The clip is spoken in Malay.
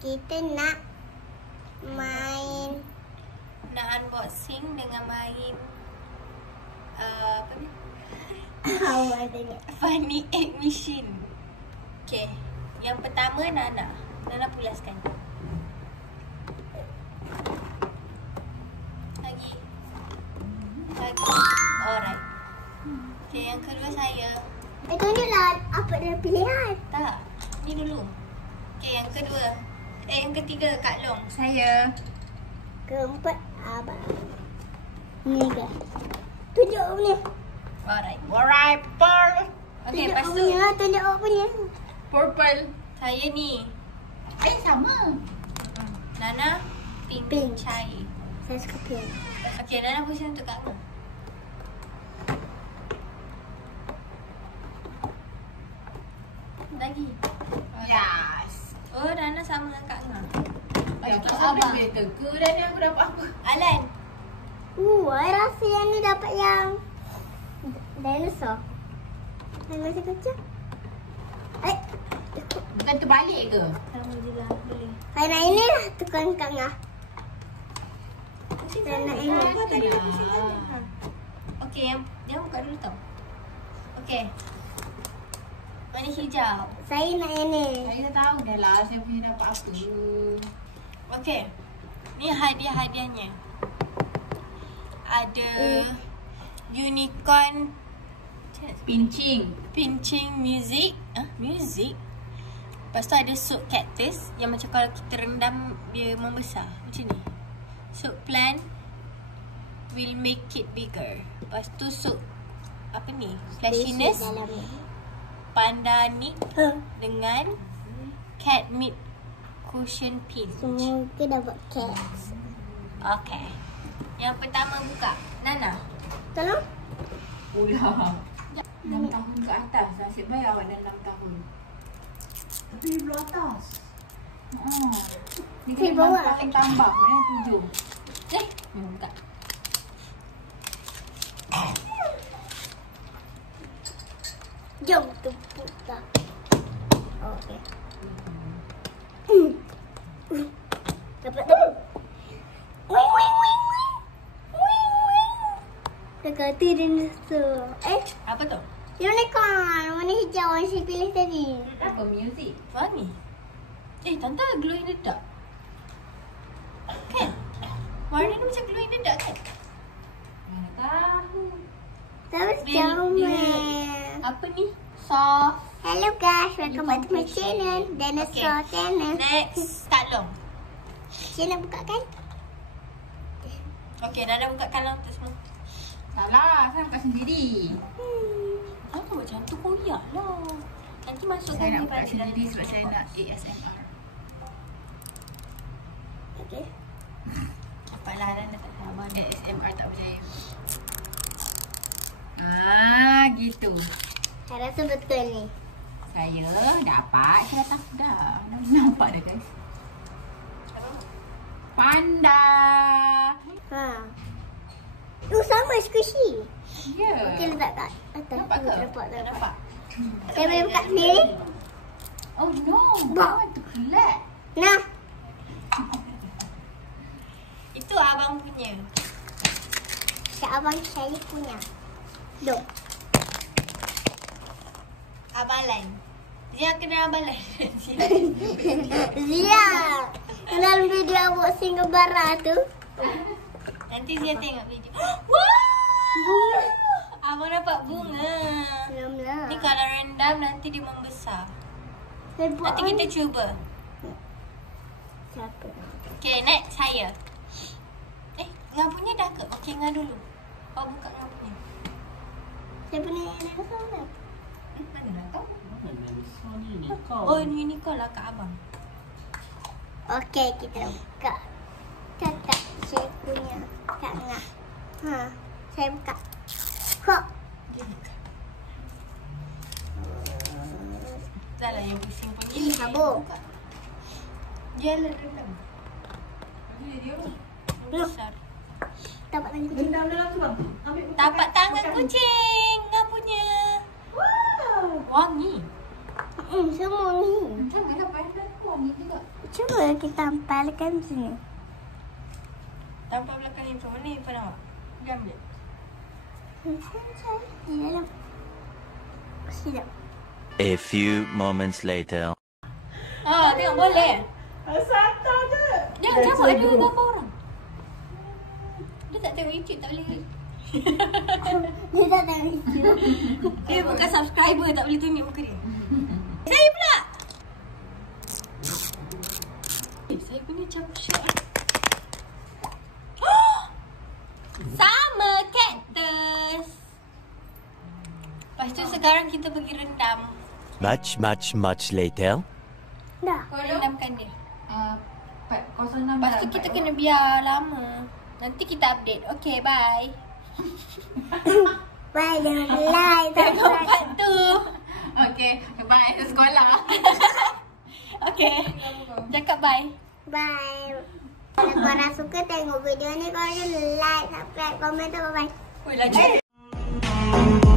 kita nak main. Nak unboxing dengan main apa ni? Funny egg machine. Okay. Yang pertama Nana. Nana pulaskan. Lagi. Alright. Okay, yang kedua saya. Tunjuklah apa dia pilihan. Tak. Ni dulu. Okay, yang kedua. Yang ketiga Kak Long. Saya. Keempat abang. Ni ke? Tunjuk apa ni? Alright, Pearl. Okay, lepas tu. Tunjuk apa punya. Purple. Saya ni. Sama. Nana. Pink. Cair. Saya suka pink. Okay, Nana pusing untuk Kak Long. Lagi. Yes. Oh, Nana sama dengan Kak Ngah. Yang abang dia teka dah ni aku dapat apa? Alan. I rasa yang ni dapat yang dinosaur. Yang masih kecil. Bukan terbalik ke? Sama juga. Boleh. Saya nak ini lah tukang Kak Ngah. Saya nak ini. Apa tadi aku cakap? Okey, yang buka dulu tau. Okey. Mana hijau? Saya nak ini. Saya dah tahu dah lah saya punya dapat apa. Okey. Ni hadiah-hadiahnya. Ada unicorn pinching music. Music. Lepas tu ada soup cactus yang macam kalau kita rendam dia membesar. Macam ni. Soup plant will make it bigger. Lepas tu soup apa ni? Flashiness. Panda Nick dengan cat meat cushion pin. Semoga dapat cat. Okay. Yang pertama buka. Nana. Tolong. Ulah. 6 tahun ke atas. Nasib baik awak dah 6 tahun. Tapi dia belum atas. Ni Saya kena bawa. pakai tambah. Mana 7. Buka. Jom tu buka. Okey. Dapat. Wing wing wing wing. Wing wing. Dia kata dinosaur. Apa tu? Unicorn. Warna hijau yang saya pilih tadi. Apa music? Wangi. Tante glow in the dark. Kan? Warna ni macam glow in the dark kan? Mana tahu. Tapi comel. Apa ni? Soft. Hello guys, welcome back to my channel. Dinosaur channel. Next. Kak Long. Saya nak buka kan? Okay, Nana buka kalang tu semua. Salah, saya angkat sendiri. Jangan buat macam tu, koyak lah. Nanti masukkan Saya nak dia buka balik dalam sendiri sebab saya nak ASMR. Okey. Nampaklah Nana tak tahu abang. ASMR tak percaya. Gitu. Saya rasa betul ni. Saya dapat. Saya dah tahu dah. Nampak dah guys. Panda. Sama squishy. Ya. Okey, letak kat atas. Nampak ke? Nampak? Saya boleh buka sendiri? Oh no. Bak. Itu kelat. Nah. Itu abang punya. Abang saya punya. Duk. Abalan. Dia kena abalan. Zia. Dalam video unboxing gebara tu. Nanti Zia tengok video. Wow! Abang dapat bunga. Alhamdulillah. Ni kalau rendam nanti dia membesar. Saya buat Nanti kita cuba. siapa? Okay, next saya. Ngah punya dah ke? Okay, Ngah dulu. Kau buka Ngah punya. Saya punya dinosaur dah. Mana nak tahu? Oh, ni unicorn lah kat abang. Okey, kita buka. Kakak saya punya Kak Ngah. Saya buka. Kok. Dia buka. Dah lah yang pusing pun. Ih, habuk. Dia lah rendam. Dia. Besar. Tapak tangan kucing. Rendam dalam tu bang. Ambil Tapak tangan kucing. Ngah punya. Wow. Wangi. Semua ni. Janganlah panda kuang ni juga. Cuba kita tampalkan sini. Tanpa belakang info mana info nak? Dia ambil. Di dalam. Sedap. A few moments later. Tengok boleh. Satu je. Jangan cabut ada gambar orang. Dia tak tengok YouTube tak boleh. Dia tak tengok itu. Dia bukan subscriber tak boleh tunjuk muka dia. Saya pula. Saya guna cabut shot. Sama cactus. Lepas tu sekarang kita pergi rendam. Much later. Dah. Rendamkan dia. 06. Lepas tu kita kena biar lama. Nanti kita update. Okay, bye. Bye, jangan like. Tengok part tu. Okay, bye. Ke sekolah. Okay. Cakap bye. Bye. Kalau korang suka tengok video ni, korang like, subscribe, komen tu. Bye-bye. Oi, laju.